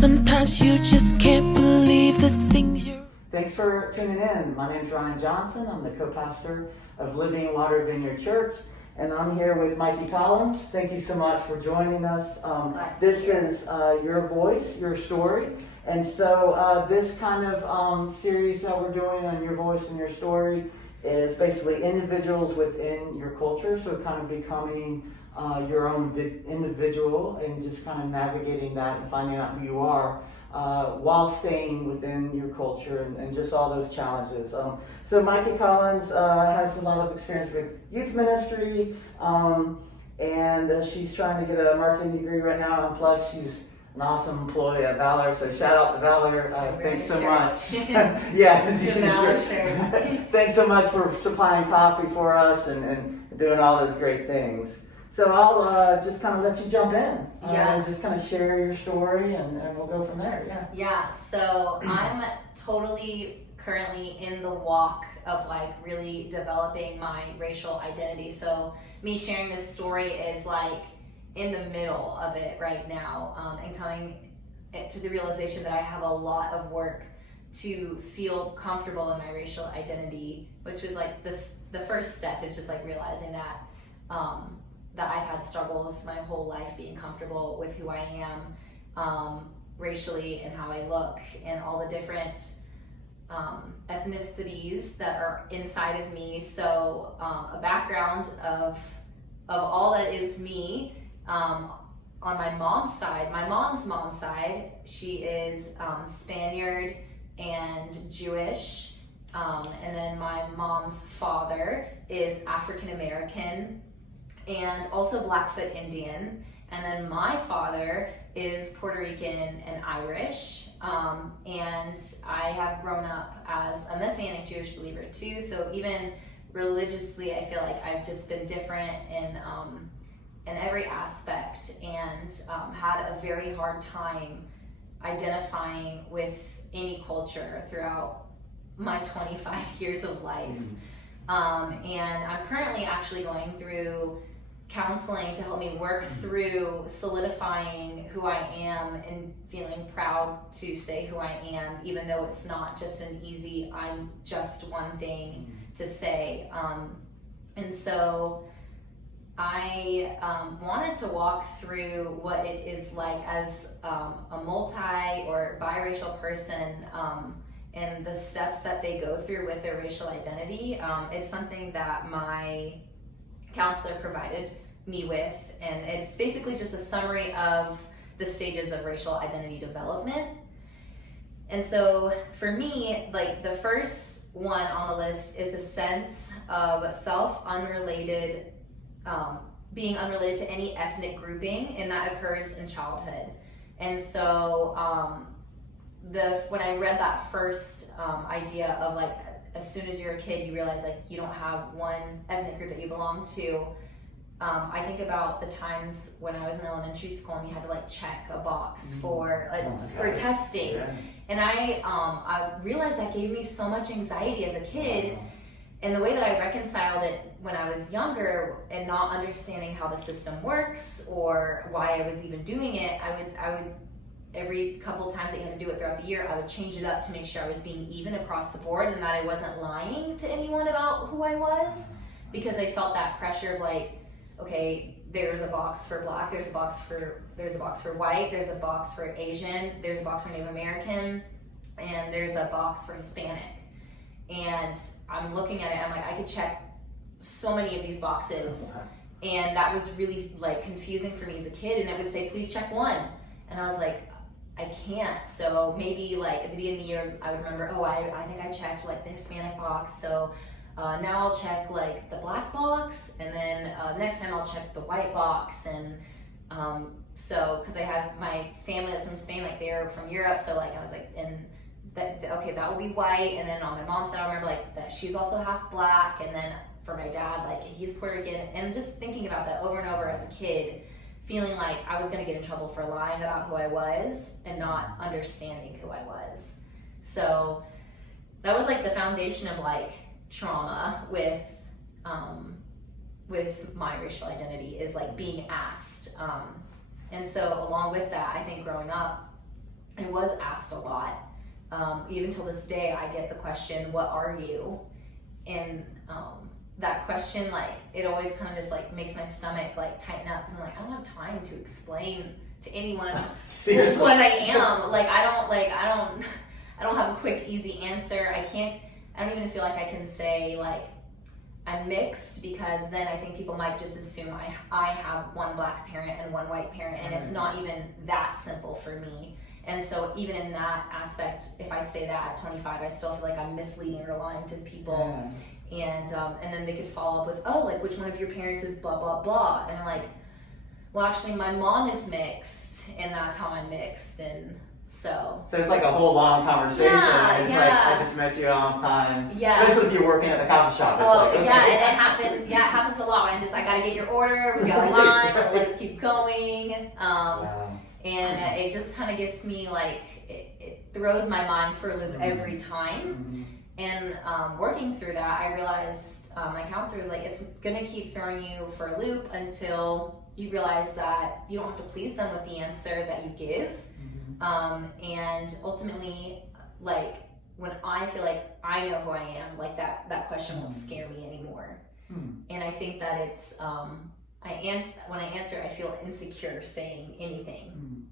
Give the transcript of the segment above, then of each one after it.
Sometimes you just can't believe the things you. Thanks for tuning in. My name's Ryan Johnson. I'm the co-pastor of Living Water Vineyard Church, and I'm here with Mykie Collins. Thank you so much for joining us. This is your voice, your story, and so this kind of series that we're doing on your voice and your story is basically individuals within your culture, so kind of becoming your own individual and just kind of navigating that and finding out who you are while staying within your culture and just all those challenges. So Mykie Collins has a lot of experience with youth ministry, and she's trying to get a marketing degree right now, and plus she's an awesome employee at Valor, so shout out to Valor. Thanks so much. Yeah, thanks so much for supplying coffee for us and doing all those great things. So I'll just kind of let you jump in and just kind of share your story, and we'll go from there. Yeah, so I'm totally currently in the walk of like really developing my racial identity. So me sharing this story is like in the middle of it right now, and coming to the realization that I have a lot of work to feel comfortable in my racial identity, which was like the first step is just like realizing that that I've had struggles my whole life being comfortable with who I am racially and how I look and all the different ethnicities that are inside of me. So a background of all that is me on my mom's mom's side, she is Spaniard and Jewish, and then my mom's father is African American and also Blackfoot Indian, and then my father is Puerto Rican and Irish, and I have grown up as a Messianic Jewish believer too, so even religiously I feel like I've just been different in every aspect, and had a very hard time identifying with any culture throughout my 25 years of life. And I'm currently actually going through counseling to help me work through solidifying who I am and feeling proud to say who I am, even though it's not just an easy I'm just one thing to say. And so I wanted to walk through what it is like as a multi or biracial person, and the steps that they go through with their racial identity. It's something that my counselor provided me with, and it's basically just a summary of the stages of racial identity development. And so for me, like the first one on the list is a sense of being unrelated to any ethnic grouping, and that occurs in childhood. And so when I read that first idea of like, as soon as you're a kid, you realize like you don't have one ethnic group that you belong to. I think about the times when I was in elementary school and you had to like check a box for testing, and I realized that gave me so much anxiety as a kid. And the way that I reconciled it when I was younger and not understanding how the system works or why I was even doing it, I would every couple times that you had to do it throughout the year, I would change it up to make sure I was being even across the board and that I wasn't lying to anyone about who I was, because I felt that pressure of like, okay, there's a box for Black, there's a box for white, there's a box for Asian, there's a box for Native American, and there's a box for Hispanic. And I'm looking at it, I'm like, I could check so many of these boxes, and that was really like confusing for me as a kid. And it would say, please check one, and I was like, I can't. So maybe like at the beginning of the year, I would remember, oh, I think I checked like the Hispanic box, so now I'll check like the Black box, and then next time I'll check the white box. And so because I have my family that's from Spain, like they're from Europe, so like I was like, and that, okay, that will be white. And then on my mom's side, I remember like that she's also half Black, and then for my dad, like he's Puerto Rican. And just thinking about that over and over as a kid, feeling like I was gonna get in trouble for lying about who I was and not understanding who I was. So that was like the foundation of like trauma with my racial identity, is like being asked. And so along with that, I think growing up I was asked a lot. Even till this day, I get the question, "What are you?" And that question, like, it always kind of just like makes my stomach like tighten up, because I'm like, I don't have time to explain to anyone what I am. Like, I don't have a quick, easy answer. I don't even feel like I can say like I'm mixed, because then I think people might just assume I have one black parent and one white parent, and it's not even that simple for me. And so even in that aspect, if I say that at 25, I still feel like I'm misleading or lying to people. And then they could follow up with, "Oh, like, which one of your parents is blah, blah, blah?" And I'm like, well, actually, my mom is mixed, and that's how I'm mixed. And so it's like a whole long conversation. Yeah, it's yeah. like, I just met you a long time. Yeah. Especially if you're working at the coffee shop. It's Oh, like, okay. yeah, and it happens. Yeah, it happens a lot. When I gotta get your order. We got a line. Let's keep going. Wow. And it just kind of gets me like, it throws my mind for a loop every time. And working through that, I realized my counselor was like, it's gonna keep throwing you for a loop until you realize that you don't have to please them with the answer that you give. And ultimately, like, when I feel like I know who I am, like that question won't scare me anymore. And I think that it's when I answer, I feel insecure saying anything.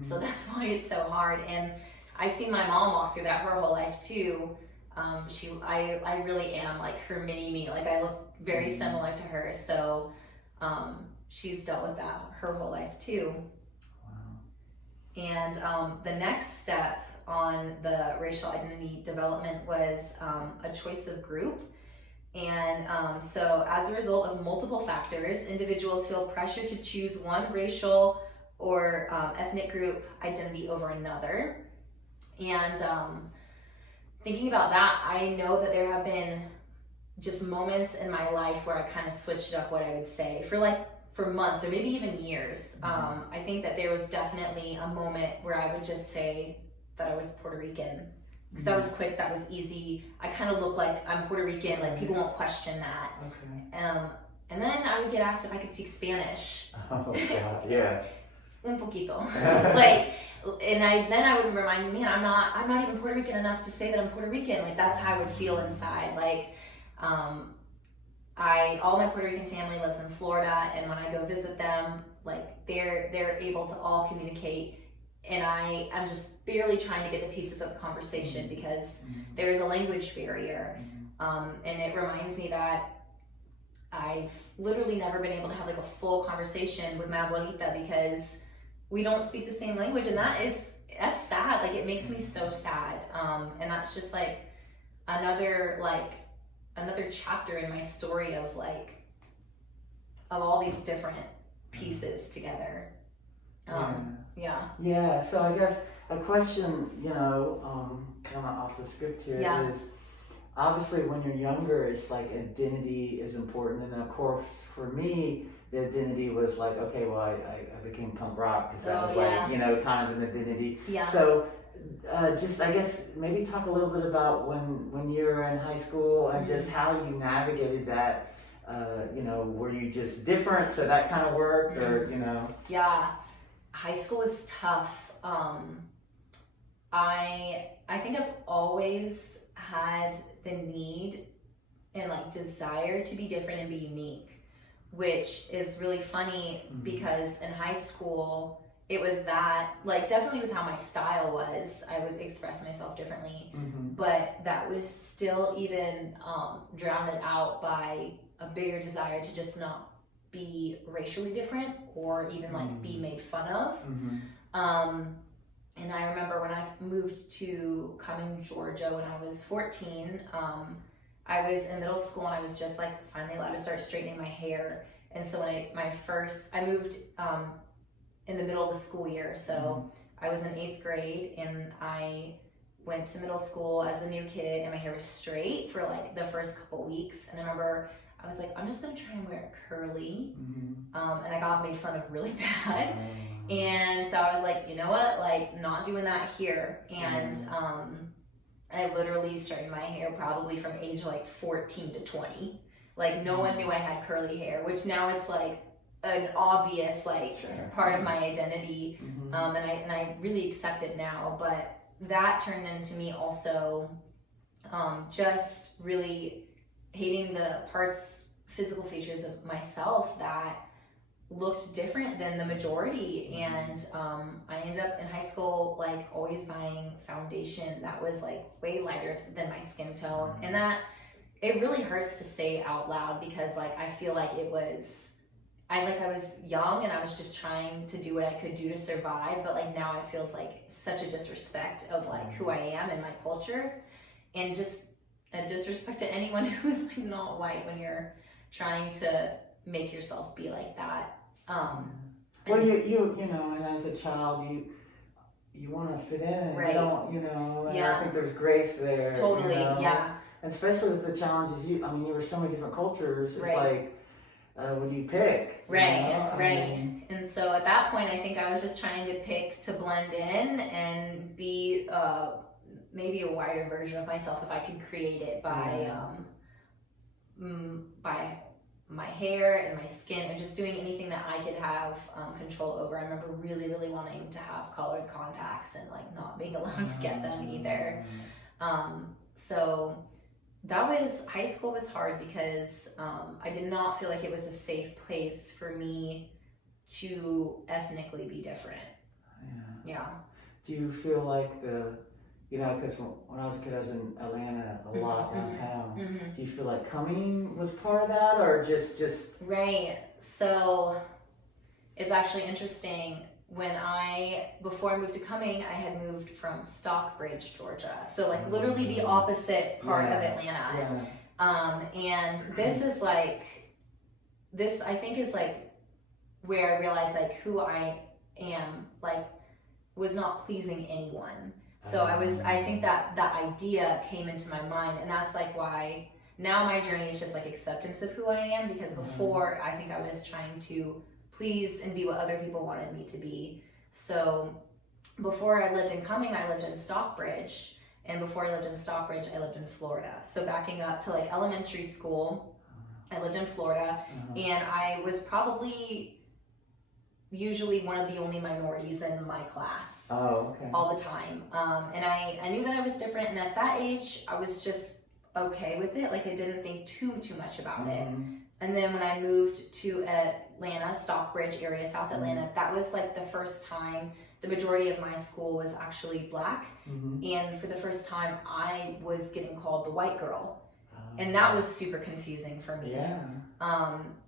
So that's why it's so hard. And I've seen my mom walk through that her whole life too. I really am like her mini me. Like, I look very similar to her. So she's dealt with that her whole life too. Wow. And the next step on the racial identity development was a choice of group. And so as a result of multiple factors, individuals feel pressure to choose one racial or ethnic group identity over another. And thinking about that, I know that there have been just moments in my life where I kind of switched up what I would say for months or maybe even years. I think that there was definitely a moment where I would just say that I was Puerto Rican, because that was quick, that was easy. I kind of look like I'm Puerto Rican, like people won't question that. And then I would get asked if I could speak Spanish. Oh, God, yeah. Un poquito. Like, and then I would remind me, man, I'm not even Puerto Rican enough to say that I'm Puerto Rican. Like, that's how I would feel inside. Like, all my Puerto Rican family lives in Florida, and when I go visit them, like, they're able to all communicate, and I'm just barely trying to get the pieces of the conversation because there's a language barrier. And it reminds me that I've literally never been able to have like a full conversation with my abuelita because we don't speak the same language, and that's sad. Like, it makes me so sad. And that's just like another chapter in my story of all these different pieces together. Yeah, so I guess a question, kind of off the script here is, obviously when you're younger, it's like identity is important. And of course, for me, the identity was like, okay, well, I became punk rock because that was kind of an identity. Yeah. So just, I guess, maybe talk a little bit about when you were in high school and just how you navigated that. Were you just different, so that kind of worked, or, Yeah, high school was tough. I think I've always had the need and desire to be different and be unique, which is really funny because in high school it was that, definitely with how my style was, I would express myself differently, but that was still even drowned out by a bigger desire to just not be racially different or even be made fun of. And I remember when I moved to Cumming, Georgia when I was 14, I was in middle school and I was just finally allowed to start straightening my hair. And so when I moved in the middle of the school year. So I was in 8th grade and I went to middle school as a new kid and my hair was straight for the first couple weeks. And I remember I was I'm just gonna try and wear it curly. And I got made fun of really bad. And so I was you know what, not doing that here. And I literally straightened my hair probably from age 14 to 20. No one knew I had curly hair, which now it's an obvious like Sure. part of my identity, Mhm. and I really accept it now. But that turned into me also just really hating the physical features of myself that looked different than the majority. And I ended up in high school like always buying foundation that was like way lighter than my skin tone, and that it really hurts to say out loud because like I feel like I was young and I was just trying to do what I could do to survive, but like now it feels like such a disrespect of like who I am and my culture, and just a disrespect to anyone who's like not white when you're trying to make yourself be like that. Well, you know, and as a child, you want to fit in. Right. You don't, you know. And Yeah. I think there's grace there. Totally, you know? yeah. And especially with the challenges. You were so many different cultures. It's Right. like, what do you pick? You Right, know? right. And so at that point, I think I was just trying to pick to blend in and be maybe a wider version of myself if I could create it by my hair and my skin, and just doing anything that I could have control over. I remember really, really wanting to have colored contacts and like not being allowed to get them either. So high school was hard because I did not feel like it was a safe place for me to ethnically be different. Yeah. Do you feel like because when I was a kid, I was in Atlanta a lot downtown. Mm-hmm. Do you feel like coming was part of that, or just? Right. So it's actually interesting. Before I moved to Cumming, I had moved from Stockbridge, Georgia. So like literally the opposite part of Atlanta. Yeah. And this I think is like where I realized like who I am, like was not pleasing anyone. So I think that idea came into my mind, and that's like why now my journey is just like acceptance of who I am, because before I think I was trying to please and be what other people wanted me to be. So before I lived in Cumming, I lived in Stockbridge, and before I lived in Stockbridge, I lived in Florida. So backing up to like elementary school, I lived in Florida, and I was probably usually one of the only minorities in my class. Oh, okay. All the time. And I knew that I was different, and at that age, I was just okay with it. Like I didn't think too much about it. And then when I moved to Atlanta, Stockbridge area, South Atlanta, that was like the first time the majority of my school was actually Black. And for the first time, I was getting called the white girl. And that was super confusing for me. Yeah.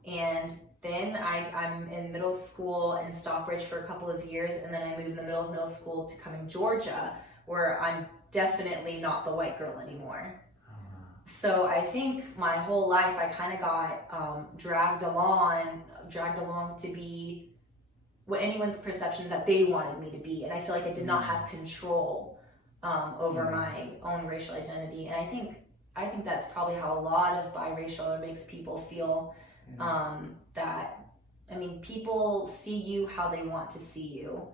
And then I'm in middle school in Stockbridge for a couple of years, and then I moved in the middle of middle school to Cumming, Georgia, where I'm definitely not the white girl anymore. So I think my whole life I kind of got dragged along to be what anyone's perception that they wanted me to be, and I feel like I did not have control over my own racial identity. And I think that's probably how a lot of biracial makes people feel. That, I mean, people see you how they want to see you.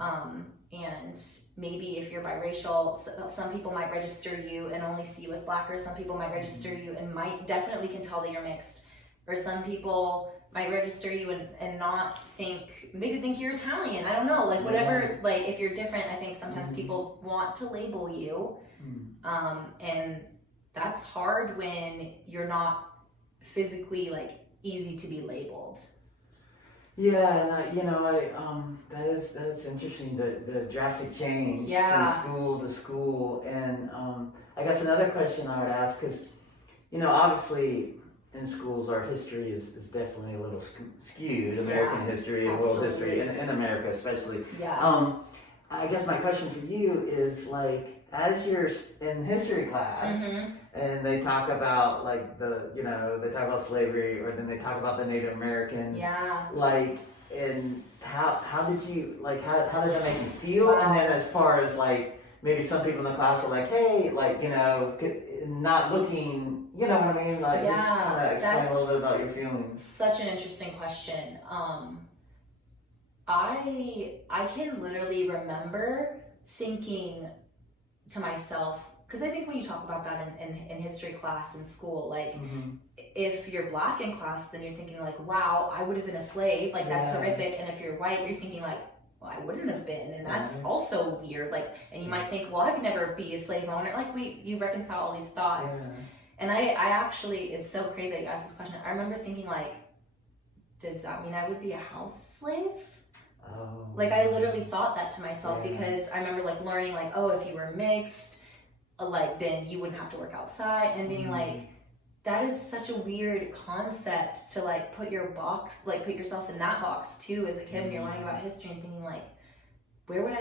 And maybe if you're biracial, some people might register you and only see you as Black, or some people might register you and definitely can tell that you're mixed, or some people might register you and not think, they could think you're Italian. I don't know, like whatever, like if you're different, I think sometimes people want to label you. And that's hard when you're not physically like easy to be labeled. Yeah, and that is interesting, the drastic change from school to school. And I guess another question I would ask, because obviously in schools our history is definitely a little skewed, American history and world history, in America especially. I guess my question for you is, like, as you're in history class, and they talk about like they talk about slavery, or then they talk about the Native Americans. Like, and how did you, like, how did that make you feel? And then as far as like maybe some people in the class were like, hey, like, not looking, you know what I mean? Like, just kind of explain a little bit about your feelings. Such an interesting question. I can literally remember thinking to myself, because I think when you talk about that in history class in school, like Mm-hmm. if you're Black in class, then you're thinking like, wow, I would have been a slave, like that's Yeah. horrific. And if you're white, you're thinking like, well, I wouldn't have been, and that's Right. also weird. Like, and you might think, well, I would never be a slave owner. Like you reconcile all these thoughts. Yeah. And I actually, it's so crazy that you asked this question. I remember thinking like, does that mean I would be a house slave? Oh. Like I literally thought that to myself Yeah. because I remember like learning like, oh, if you were mixed, like then you wouldn't have to work outside, and being like, that is such a weird concept to like put yourself in that box too as a kid when you're learning about history and thinking like, where would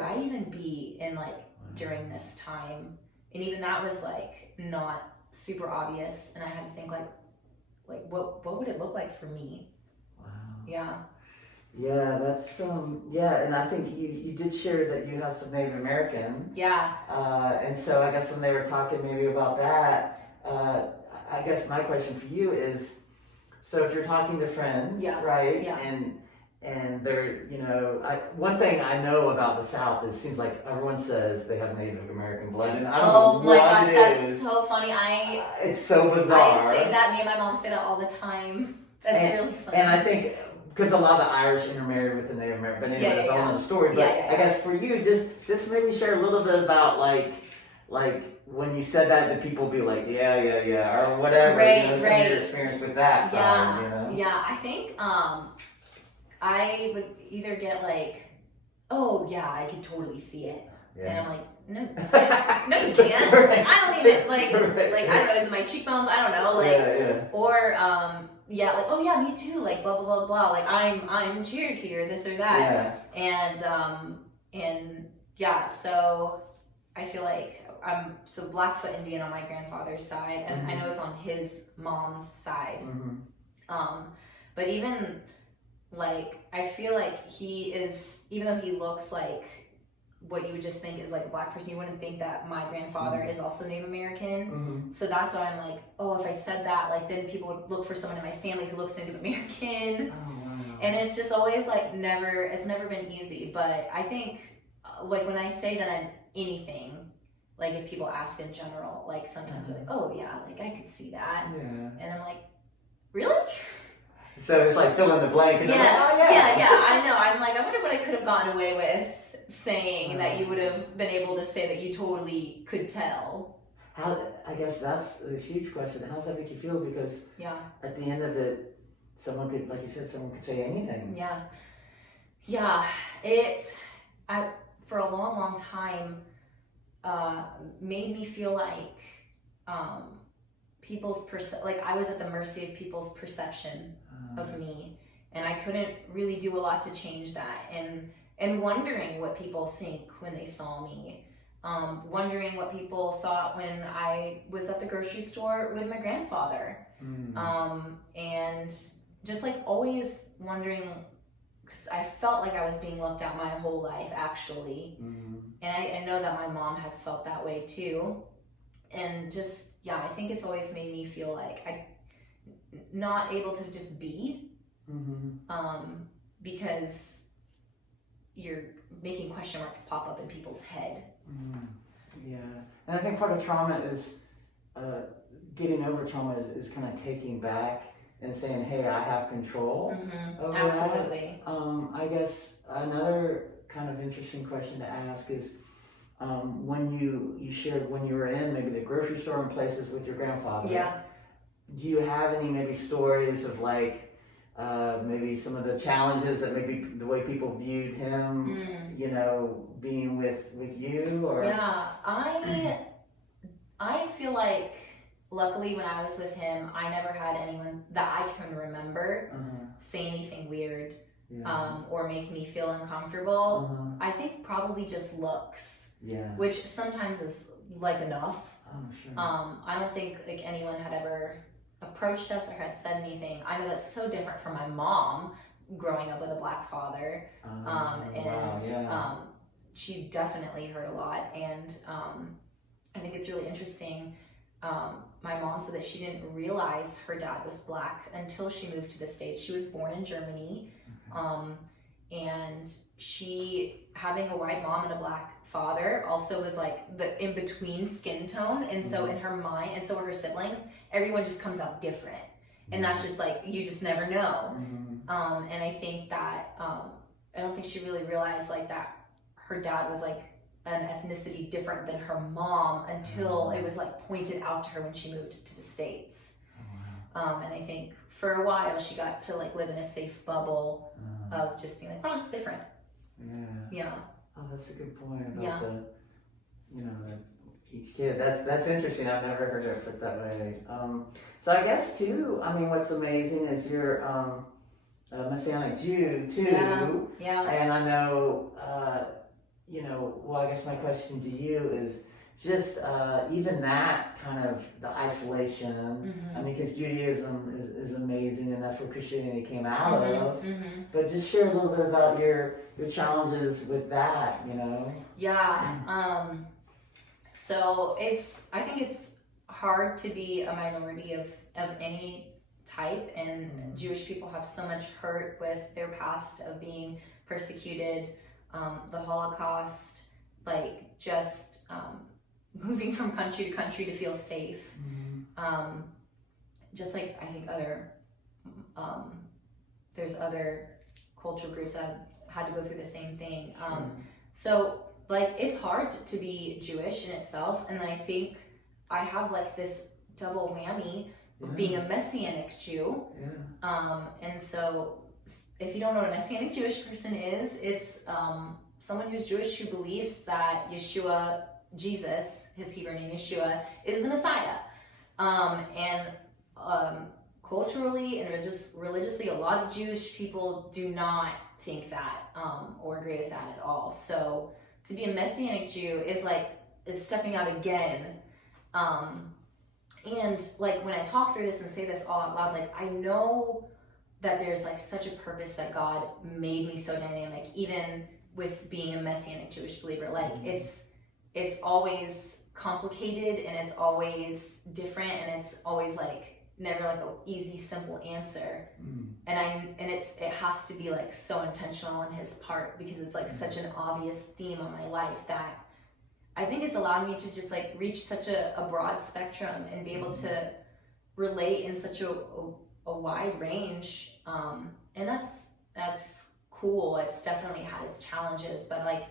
I even be in like during this time? And even that was like not super obvious, and I had to think like what would it look like for me? Wow. Yeah. Yeah, that's yeah, and I think you did share that you have some Native American. Yeah. And so I guess when they were talking maybe about that, I guess my question for you is, so if you're talking to friends, Yeah. right? Yeah. And they're, one thing I know about the South is it seems like everyone says they have Native American blood, and I don't know Oh my what gosh, it that's is. so funny. It's so bizarre. I say that. Me and my mom say that all the time. That's really funny. And I think because a lot of the Irish intermarried with the Native American, but anyway, that's a whole other story. But Yeah. I guess for you, just maybe share a little bit about like when you said that, the people be like, yeah, or whatever. Right, some of right. your experience with that side, Yeah, I think I would either get like, oh yeah, I could totally see it. And I'm like, no, no, you can't. Right. I don't even like, Right. like I don't know, is it my cheekbones? I don't know, like, yeah. or yeah, like, oh yeah, me too, like blah blah blah blah, like I'm Cherokee or this or that, and yeah, so I feel like I'm Blackfoot Indian on my grandfather's side, and I know it's on his mom's side, but even like I feel like he is, even though he looks like what you would just think is like a Black person, you wouldn't think that my grandfather is also Native American. So that's why I'm like, oh, if I said that, like then people would look for someone in my family who looks Native American. Oh, wow. And it's just always like it's never been easy. But I think like when I say that I'm anything, like if people ask in general, like sometimes they're like, oh yeah, like I could see that. Yeah. And I'm like, really? So it's like fill in the blank. And Yeah, like, oh, yeah, I know. I'm like, I wonder what I could have gotten away with saying that you would have been able to say that you totally could tell. I guess that's a huge question. How does that make you feel? Because at the end of it, someone could, like you said, someone could say anything. Yeah. For a long time, made me feel like like I was at the mercy of people's perception of me, and I couldn't really do a lot to change that. And wondering what people think when they saw me, wondering what people thought when I was at the grocery store with my grandfather, and just like always wondering, because I felt like I was being looked at my whole life actually, and I know that my mom has felt that way too, and just I think it's always made me feel like I'm not able to just be, because you're making question marks pop up in people's head. Yeah, and I think part of trauma is getting over trauma is kind of taking back and saying, hey, I have control over Absolutely. that. I guess another kind of interesting question to ask is when you shared when you were in maybe the grocery store and places with your grandfather. Do you have any maybe stories of like maybe some of the challenges that maybe the way people viewed him, being with you? Or I feel like luckily when I was with him, I never had anyone that I can remember say anything weird or make me feel uncomfortable. I think probably just looks, which sometimes is like enough. I don't think like anyone had ever approached us or had said anything. I know that's so different from my mom growing up with a Black father, she definitely heard a lot, and I think it's really interesting. My mom said that she didn't realize her dad was Black until she moved to the States. She was born in Germany, and she, having a white mom and a black father, also was like the in between skin tone, and so in her mind, and so were her siblings, everyone just comes out different, and that's just like, you just never know. And I think that I don't think she really realized like that her dad was like an ethnicity different than her mom until it was like pointed out to her when she moved to the States. And I think for a while she got to like live in a safe bubble of just being like, we're all just different. Yeah. Oh, that's a good point about the, you know, each kid. That's interesting. I've never heard it put that way. So I guess too, I mean, what's amazing is you're a Messianic Jew too. Yeah. And I know, you know, well, I guess my question to you is just even that kind of the isolation. I mean, because Judaism is amazing, and that's where Christianity came out of. But just share a little bit about your challenges with that, you know? Yeah. So I think it's hard to be a minority of any type, and Jewish people have so much hurt with their past of being persecuted, the Holocaust, like just moving from country to country to feel safe. Just like I think there's other cultural groups that have had to go through the same thing. So like it's hard to be Jewish in itself, and then I think I have like this double whammy of being a Messianic Jew. And so if you don't know what a Messianic Jewish person is, it's someone who's Jewish who believes that Yeshua, Jesus, his Hebrew name Yeshua, is the Messiah. And culturally and religiously, a lot of Jewish people do not think that or agree with that at all. So to be a Messianic Jew is stepping out again. And like when I talk through this and say this all out loud, like I know that there's like such a purpose that God made me so dynamic, even with being a Messianic Jewish believer. Like it's always complicated, and it's always different, and it's always like never like a easy, simple answer. And it has to be like so intentional on his part, because it's like such an obvious theme on my life that I think it's allowed me to just like reach such a broad spectrum and be able to relate in such a wide range. And that's cool. It's definitely had its challenges, but like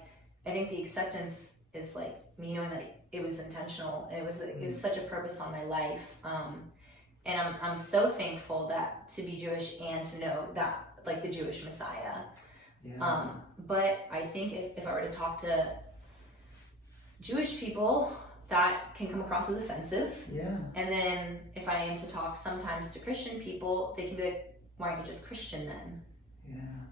I think the acceptance is like me knowing that it was intentional. It was such a purpose on my life. And I'm so thankful that to be Jewish and to know that like the Jewish Messiah. But I think if I were to talk to Jewish people, that can come across as offensive. And then if I am to talk sometimes to Christian people, they can be like, why aren't you just Christian then?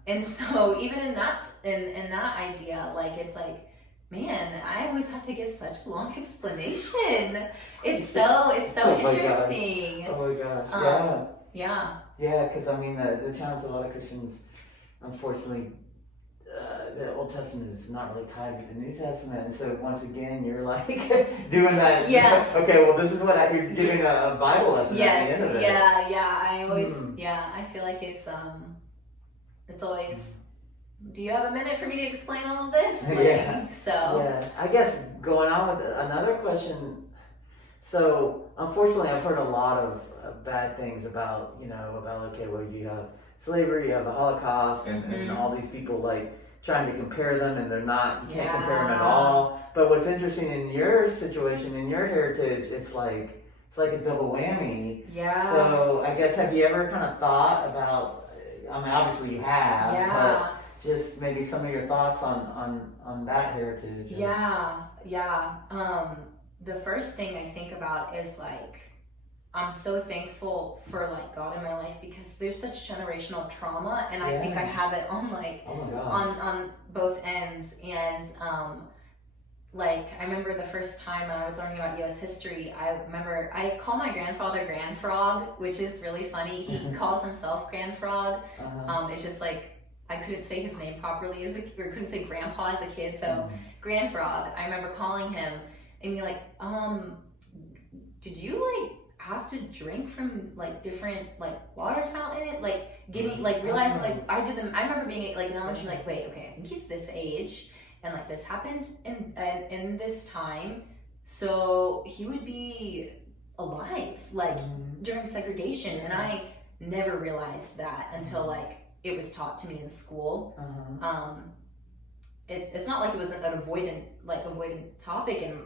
And so even in that idea, like it's like, man, I always have to give such a long explanation. It's so interesting. Oh my gosh. Yeah, because I mean the challenge a lot of Christians, unfortunately, the Old Testament is not really tied with the New Testament, and so once again you're like doing that. Okay, well this is what you're giving a Bible lesson at the end of it. I always I feel like it's always, do you have a minute for me to explain all of this? I guess going on with another question. So unfortunately I've heard a lot of bad things about okay, well you have slavery, you have the Holocaust, and all these people like trying to compare them, and they're not, you can't compare them at all. But what's interesting in your situation, in your heritage, it's like a double whammy. So I guess, have you ever kind of thought about, I mean obviously you have, but just maybe some of your thoughts on that heritage. The first thing I think about is like, I'm so thankful for like God in my life, because there's such generational trauma, and I think I have it on like on both ends. And like I remember the first time when I was learning about U.S. history, I call my grandfather Grand Frog, which is really funny. He calls himself Grand Frog. It's just like I couldn't say his name properly or couldn't say Grandpa as a kid, so Grand Frog. I remember calling him and being like, did you like have to drink from like different like water fountain, like getting like realizing like I remember being like in elementary, like, wait, okay, I think he's this age, and like this happened in this time, so he would be alive like during segregation, and I never realized that until like it was taught to me in school. It's not like it was an avoidant topic and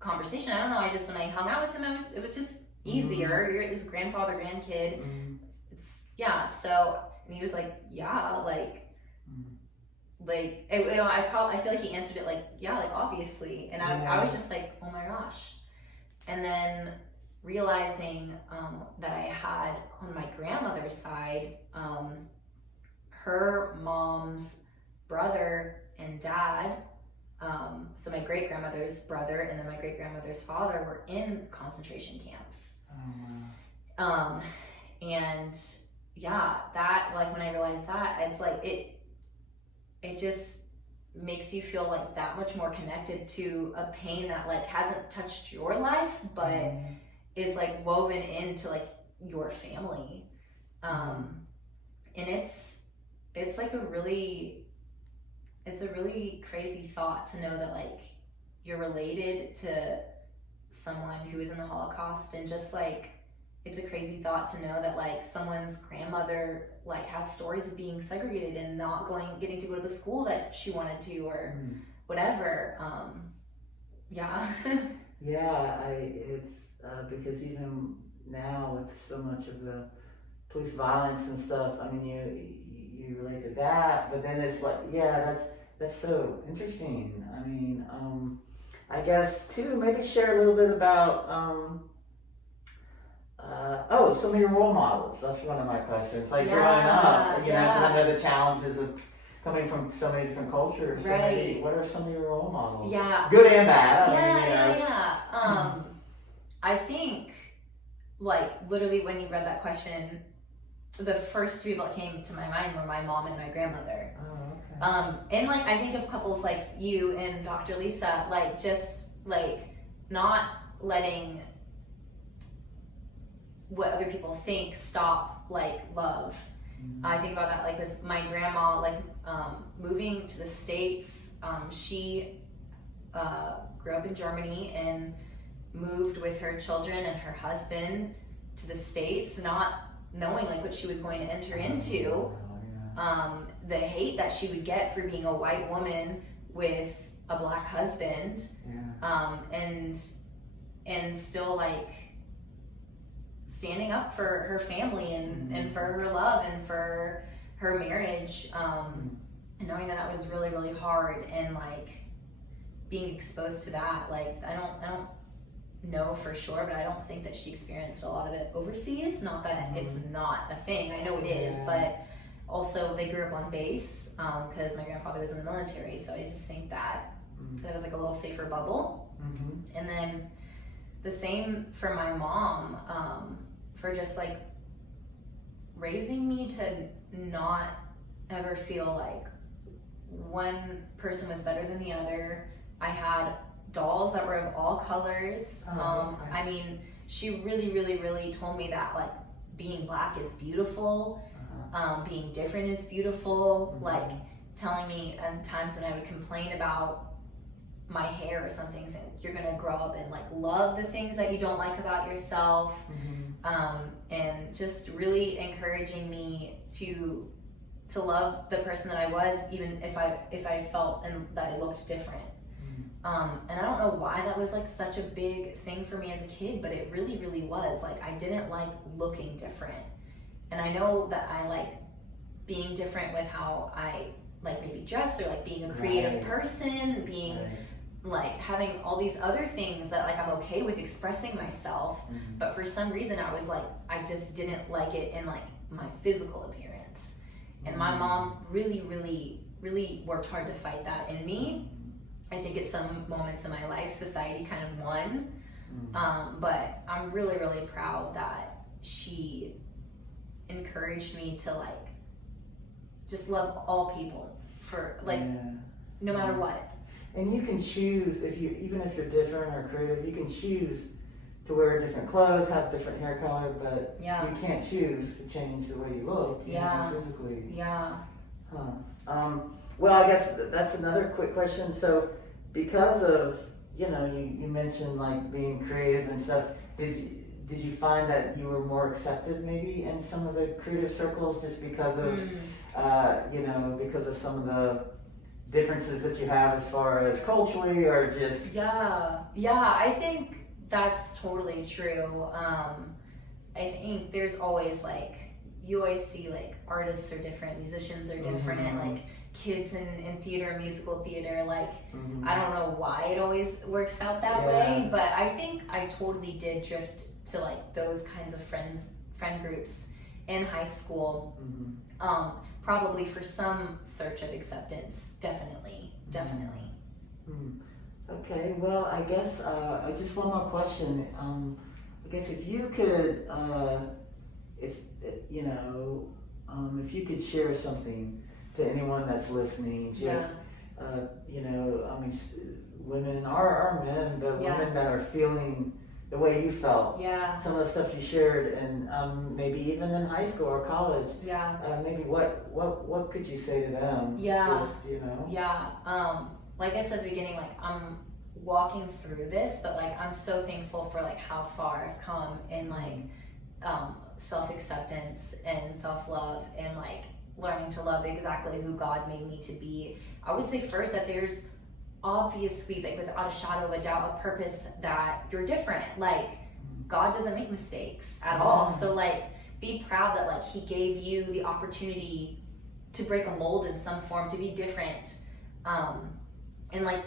conversation. I don't know. I just, when I hung out with him, it was just easier. You're his grandfather, grandkid. So, and he was like, yeah, like I feel like he answered it like, yeah, like obviously. And I was just like, oh my gosh. And then realizing that I had on my grandmother's side, her mom's brother and dad, so my great grandmother's brother and then my great grandmother's father were in concentration camps. And yeah, that, like, when I realized that, it's like it just makes you feel like that much more connected to a pain that like hasn't touched your life but is like woven into like your family. And it's like a really crazy thought to know that like you're related to someone who was in the Holocaust, and just like it's a crazy thought to know that like someone's grandmother like has stories of being segregated and not getting to go to the school that she wanted to, or whatever. It's because even now with so much of the police violence and stuff, I mean, you relate to that, but then it's like, that's so interesting. I mean, I guess too, maybe share a little bit about some of your role models. That's one of my questions. Like growing up, because I know the challenges of coming from so many different cultures. So maybe, what are some of your role models? Yeah. Good and bad. I think, like, literally when you read that question, the first two people that came to my mind were my mom and my grandmother. And like I think of couples like you and Dr. Lisa, like just like not letting what other people think stop like love. I think about that like with my grandma, like moving to the States. She grew up in Germany and moved with her children and her husband to the States, not knowing like what she was going to enter into. The hate that she would get for being a white woman with a black husband, and still like standing up for her family and for her love and for her marriage, and knowing that was really, really hard, and like being exposed to that. Like I don't know for sure, but I don't think that she experienced a lot of it overseas. Not that it's not a thing, I know it is, but also they grew up on base because my grandfather was in the military, so I just think that that was like a little safer bubble. And then the same for my mom, for just like raising me to not ever feel like one person was better than the other. I had dolls that were of all colors. I mean, she really, really, really told me that like being black is beautiful. Being different is beautiful. Like telling me at times when I would complain about my hair or something, saying you're gonna grow up and like love the things that you don't like about yourself. And just really encouraging me to love the person that I was, even if I felt and that I looked different. And I don't know why that was like such a big thing for me as a kid, but it really, really was. Like I didn't like looking different. And I know that I like being different with how I like maybe dress, or like being a creative person, being like having all these other things that like I'm okay with expressing myself. But for some reason I was like, I just didn't like it in like my physical appearance. And my mom really, really, really worked hard to fight that in me. I think at some moments in my life, society kind of won. But I'm really, really proud that she encouraged me to like just love all people for like no matter what. And you can choose, even if you're different or creative, you can choose to wear different clothes, have different hair color, but Yeah. you can't choose to change the way you look, Yeah. physically. Yeah. Huh. Well, I guess that's another quick question. So, because of you mentioned like being creative and stuff, did you find that you were more accepted maybe in some of the creative circles just because of because of some of the differences that you have as far as culturally or just I think that's totally true. I think there's always like you always see like artists are different, musicians are different, Mm-hmm. like kids in theater, musical theater, like Mm-hmm. I don't know why it always works out that way, but I think I totally did drift to like those kinds of friend groups in high school. Mm-hmm. Probably for some search of acceptance, definitely. Mm-hmm. Okay, well, I guess just one more question. I guess if you could, if if you could share something to anyone that's listening, just women or men, but women that are feeling the way you felt. Yeah. Some of the stuff you shared, and maybe even in high school or college. Yeah. Maybe what could you say to them? Yeah. Just, Yeah. Like I said at the beginning, like I'm walking through this, but like I'm so thankful for like how far I've come in like self-acceptance and self-love and like learning to love exactly who God made me to be. I would say first that there's obviously, like without a shadow of a doubt, a purpose that you're different. Like God doesn't make mistakes at all. So like be proud that like he gave you the opportunity to break a mold in some form, to be different. And like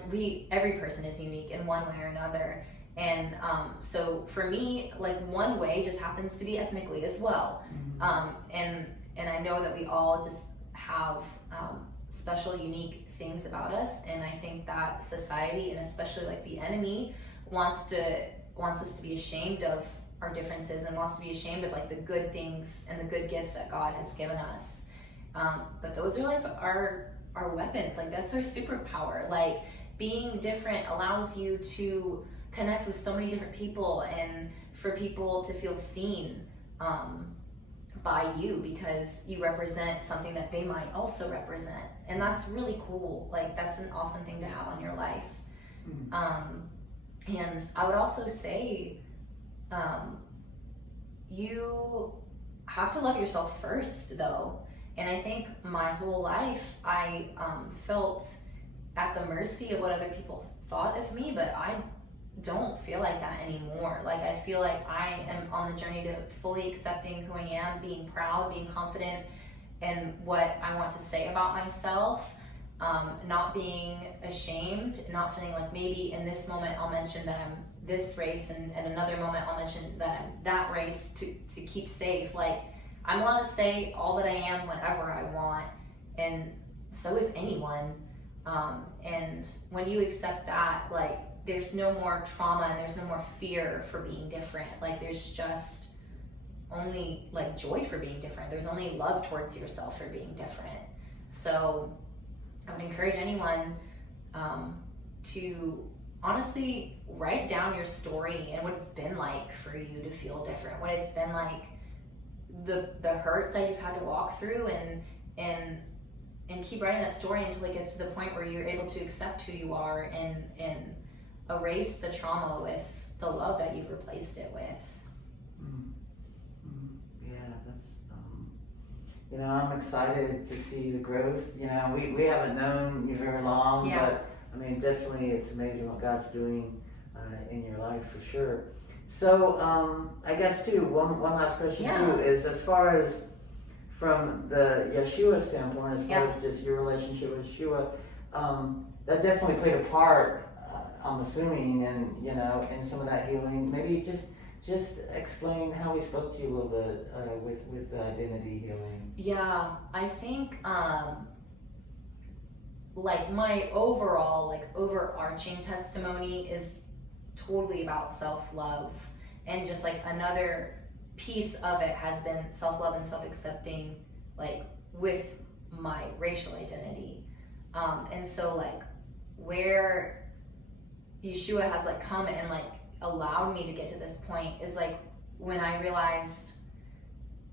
every person is unique in one way or another. And so for me, like one way just happens to be ethnically as well. And I know that we all just have special, unique things about us. And I think that society, and especially like the enemy, wants us to be ashamed of our differences and wants to be ashamed of like the good things and the good gifts that God has given us. But those are like our weapons. Like that's our superpower. Like being different allows you to connect with so many different people and for people to feel seen by you because you represent something that they might also represent. And that's really cool. Like that's an awesome thing to have on your life. And I would also say you have to love yourself first though. And I think my whole life I felt at the mercy of what other people thought of me, but I don't feel like that anymore. Like I feel like I am on the journey to fully accepting who I am, being proud, being confident in what I want to say about myself, not being ashamed, not feeling like maybe in this moment I'll mention that I'm this race and another moment I'll mention that I'm that race to keep safe. Like I'm allowed to say all that I am whenever I want, and so is anyone. And when you accept that, like there's no more trauma and there's no more fear for being different. Like there's just only like joy for being different. There's only love towards yourself for being different. So I would encourage anyone to honestly write down your story and what it's been like for you to feel different, what it's been like, the hurts that you've had to walk through, and keep writing that story until it gets to the point where you're able to accept who you are and erase the trauma with the love that you've replaced it with. Yeah, that's I'm excited to see the growth. We haven't known you very long, but I mean definitely it's amazing what God's doing in your life for sure. So I guess too one last question too is, as far as from the Yeshua standpoint, as far as just your relationship with Yeshua, that definitely played a part, I'm assuming, in some of that healing. Maybe just explain how he spoke to you a little bit with the identity healing. Yeah, I think like my overall like overarching testimony is totally about self-love, and just like another piece of it has been self-love and self-accepting, like with my racial identity. And so like where Yeshua has like come and like allowed me to get to this point is like when I realized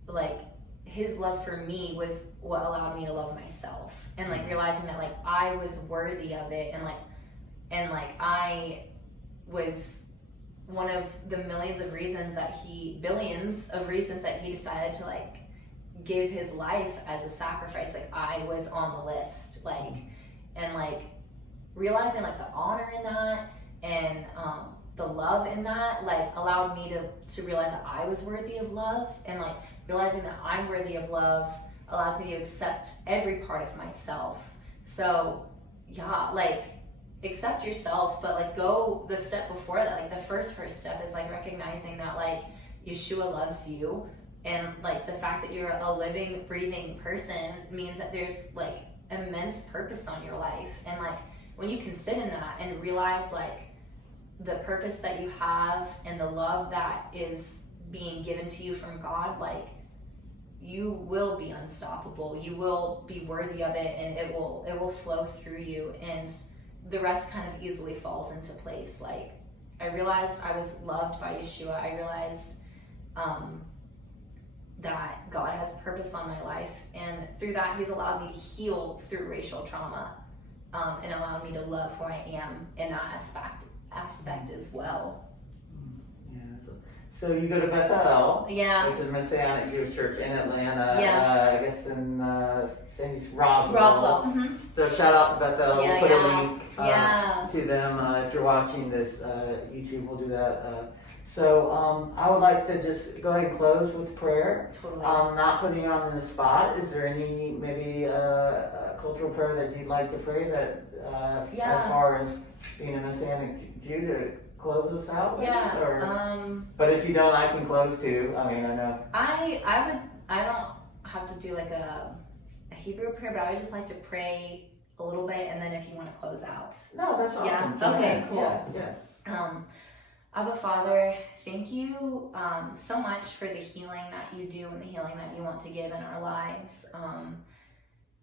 like his love for me was what allowed me to love myself, and like realizing that like I was worthy of it, and like I was one of the billions of reasons that he decided to like give his life as a sacrifice. Like I was on the list, like, and like realizing like the honor in that, and the love in that, like allowed me to realize that I was worthy of love, and like realizing that I'm worthy of love allows me to accept every part of myself. So yeah, like accept yourself, but like go the step before that. Like the first step is like recognizing that like Yeshua loves you, and like the fact that you're a living, breathing person means that there's like immense purpose on your life. And like when you can sit in that and realize like the purpose that you have and the love that is being given to you from God, like you will be unstoppable. You will be worthy of it, and it will flow through you, and the rest kind of easily falls into place. Like I realized I was loved by Yeshua. I realized that God has purpose on my life, and through that he's allowed me to heal through racial trauma, and allowed me to love who I am in that aspect as well. Yeah. So you go to Bethel, Yeah. which is a Messianic Jewish church in Atlanta. Yeah. I guess in Sandy's Roswell. Roswell. So shout out to Bethel. Yeah, We'll put yeah. a link to them. If you're watching this YouTube, we'll do that. So I would like to just go ahead and close with prayer. Totally. Not putting you on the spot. Is there any maybe cultural prayer that you'd like to pray that as far as being a Messianic Jew to close us out with? Yeah. Or, but if you don't, I can close too. I mean, I know. I don't have to do like a Hebrew prayer, but I would just like to pray a little bit, and then if you want to close out. No, that's awesome. Yeah. Okay. Cool. Yeah. Abba Father, thank you so much for the healing that you do and the healing that you want to give in our lives.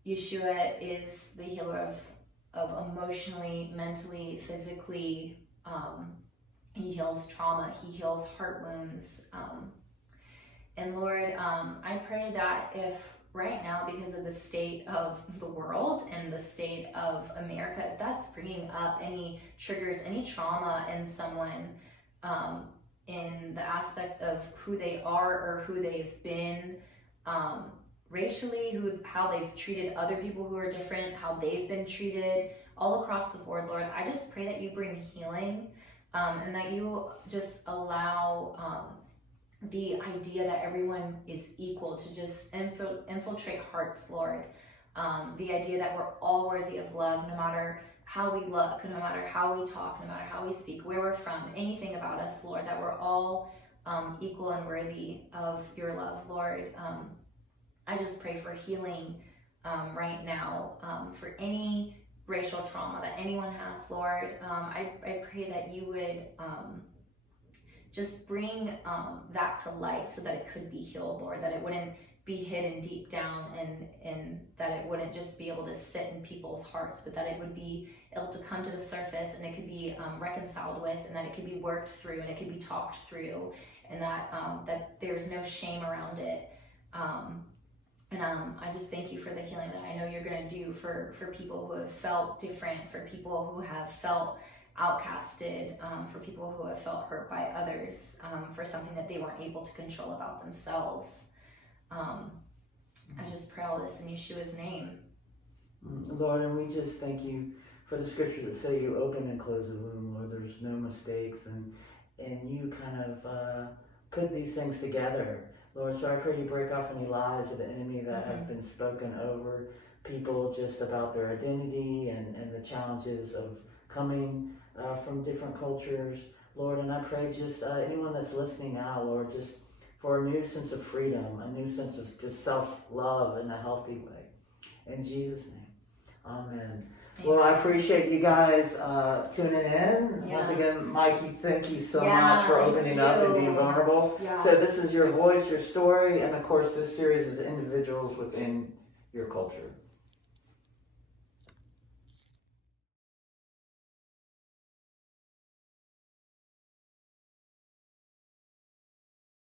Yeshua is the healer of emotionally, mentally, physically. He heals trauma. He heals heart wounds. And Lord, I pray that if right now, because of the state of the world and the state of America, if that's bringing up any triggers, any trauma in someone, in the aspect of who they are or who they've been, racially, how they've treated other people who are different, how they've been treated, all across the board, Lord, I just pray that you bring healing, and that you just allow the idea that everyone is equal to just infiltrate hearts, Lord. The idea that we're all worthy of love, no matter how we look, no matter how we talk, no matter how we speak, where we're from, anything about us, Lord, that we're all equal and worthy of your love, Lord. I just pray for healing right now, for any racial trauma that anyone has, Lord. I pray that you would just bring that to light so that it could be healed, Lord, that it wouldn't be hidden deep down, and that it wouldn't just be able to sit in people's hearts, but that it would be able to come to the surface, and it could be reconciled with, and that it could be worked through, and it could be talked through, and that that there's no shame around it. I just thank you for the healing that I know you're going to do for people who have felt different, for people who have felt outcasted, for people who have felt hurt by others, for something that they weren't able to control about themselves. I just pray all this in Yeshua's name. Lord, and we just thank you for the scriptures that say you open and close the womb, Lord. There's no mistakes, and you kind of put these things together, Lord. So I pray you break off any lies of the enemy that have been spoken over people just about their identity and the challenges of coming from different cultures, Lord. And I pray just anyone that's listening now, Lord, just for a new sense of freedom, a new sense of just self-love in a healthy way. In Jesus' name, amen. Well, I appreciate you guys tuning in. Once again, Mykie, thank you so much for opening up and being vulnerable. So this is your voice, your story, and of course this series is individuals within your culture.